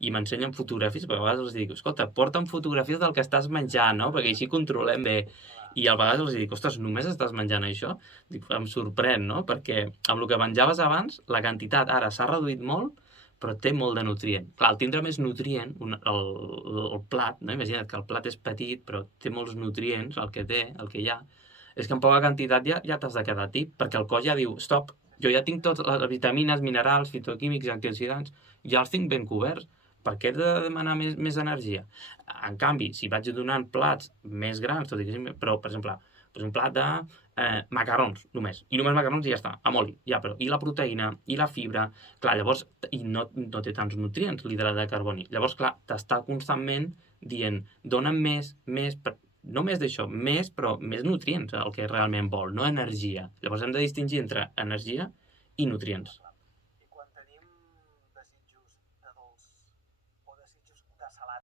i m'ensenyen fotografies, perquè a vegades els dic, escolta, porta'm fotografies del que estàs menjant, no? Perquè així controlem bé. I a vegades els dic, ostres, només estàs menjant això? Dic, em sorprèn, no? Perquè amb el que menjaves abans, la quantitat ara s'ha reduït molt, però té molt de nutrient. Clar, al tindre més nutrient, el plat, no? Imagina't que el plat és petit, però té molts nutrients, el que té, el que hi ha, és que en poca quantitat ja t'has de quedar tip, perquè el cos ja diu, stop, jo ja tinc totes les vitamines, minerals, fitoquímics, antioxidants, ja els tinc ben coberts. Per què he de demanar més energia? En canvi, si vaig donant plats més grans, tot i que sí, però, per exemple, doncs un plat de macarrons, només. I només macarrons i ja està, amb oli. Ja, però i la proteïna, i la fibra... Clar, llavors, i no té tants nutrients, l'hidrat de carboni. Llavors, clar, t'està constantment dient, dona'm més, no més d'això, més, però més nutrients, el que realment vol, no energia. Llavors hem de distingir entre energia i nutrients.